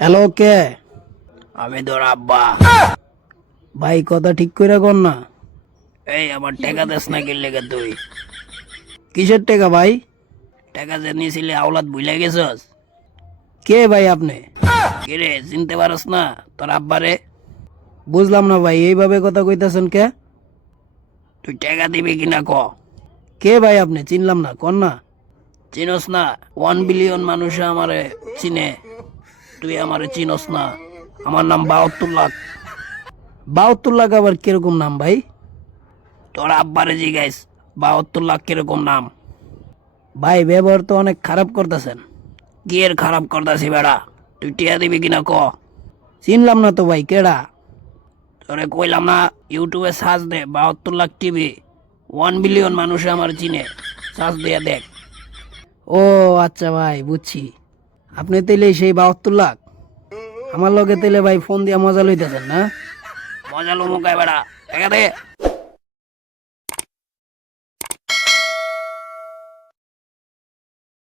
Hello, কে? আমি তোর আব্বা। ভাই কথা ঠিক করে কর না। এই আমার টাকা দেস না কিনলে তুই? কিসের টাকা ভাই? টাকা যে নিয়েছিলি আওলাদ ভুলে গেছস? কে ভাই আপনি? কিরে চিনতে পারস না তোর আব্বারে? বুঝলাম না ভাই, এইভাবে কথা কইতাছেন কে? তুই টাকা দিবি কিনা ক? কে ভাই আপনি? চিনলাম না, কর না। চিনস না? 1 বিলিয়ন মানুষ আমারে চিনে, তুই আমারে চিনস না? আমার নাম 72 লাখ। 72 লাখ আবার কিরকম নাম ভাই? তোর আব্বারে জিগাইস 72 লাখ কিরকম নাম। ভাই ব্যবহার তো অনেক খারাপ করতেছেন। কি এর খারাপ করতাছি বেড়া? তুই টিয়া দিবি কিনা ক? চিনলাম না তো ভাই, কেডা? তোরে কইলাম না ইউটিউবে সার্চ দে 72 লাখ টিভি, 1 বিলিয়ন মানুষ আমার চিনে, সার্চ দিয়ে দেখ। ও আচ্ছা ভাই, বুঝছি। আপনি তাইলে সেই 72 লাখ আমার লগে তাইলে ভাই ফোন দিয়া মজা লইতেছেন না? মজা লো মুখায় বেড়া, দেখা দে।